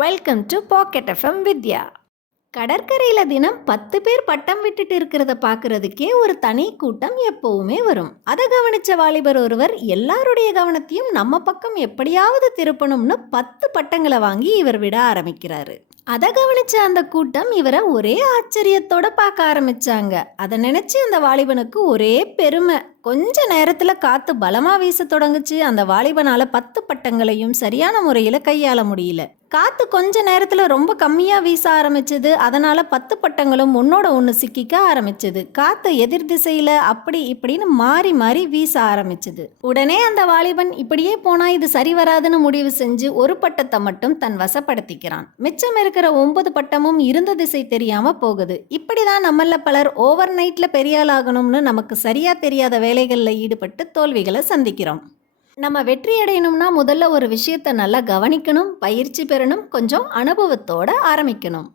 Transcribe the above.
Welcome to packet FM வித்யா. கடற்கரையில் தினம் 10 பேர் பட்டம் விட்டுட்டு இருக்கிறத பார்க்கறதுக்கே ஒரு தனி கூட்டம் எப்பவுமே வரும். அதை கவனிச்ச வாலிபர் ஒருவர் எல்லாருடைய கவனத்தையும் நம்ம பக்கம் எப்படியாவது திருப்பணும்னு 10 பட்டங்களை வாங்கி இவர் விட ஆரம்பிக்கிறாரு. அதை கவனிச்ச அந்த கூட்டம் இவரை ஒரே ஆச்சரியத்தோட பார்க்க ஆரம்பிச்சாங்க. அதை நினைச்சு அந்த வாலிபனுக்கு ஒரே பெருமை. கொஞ்ச நேரத்துல காத்து பலமா வீச தொடங்குச்சு. அந்த வாலிபனால 10 பட்டங்களையும் சரியான முறையில கையாள முடியல. காத்து கொஞ்ச நேரத்துல ரொம்ப கம்மியா வீச ஆரம்பிச்சது. அதனால 10 பட்டங்களும் ஒன்னோட ஒன்று சிக்கிக்க ஆரம்பிச்சது. காத்து எதிர் திசையில அப்படி இப்படின்னு மாறி மாறி வீச ஆரம்பிச்சது. உடனே அந்த வாலிபன் இப்படியே போனா இது சரி வராதுன்னு முடிவு செஞ்சு ஒரு பட்டத்தை மட்டும் தன் வசப்படுத்திக்கிறான். மிச்சம் இருக்கிற 9 பட்டமும் இருந்த திசை தெரியாம போகுது. இப்படிதான் நம்மள பலர் ஓவர் நைட்ல பெரியாள் ஆகணும்னு நமக்கு சரியா தெரியாத வேலைகளில் ஈடுபட்டு தோல்விகளை சந்திக்கிறோம். நம்ம வெற்றி அடையணும்னா முதல்ல ஒரு விஷயத்தை நல்லா கவனிக்கணும், பயிற்சி பெறணும், கொஞ்சம் அனுபவத்தோட ஆரம்பிக்கணும்.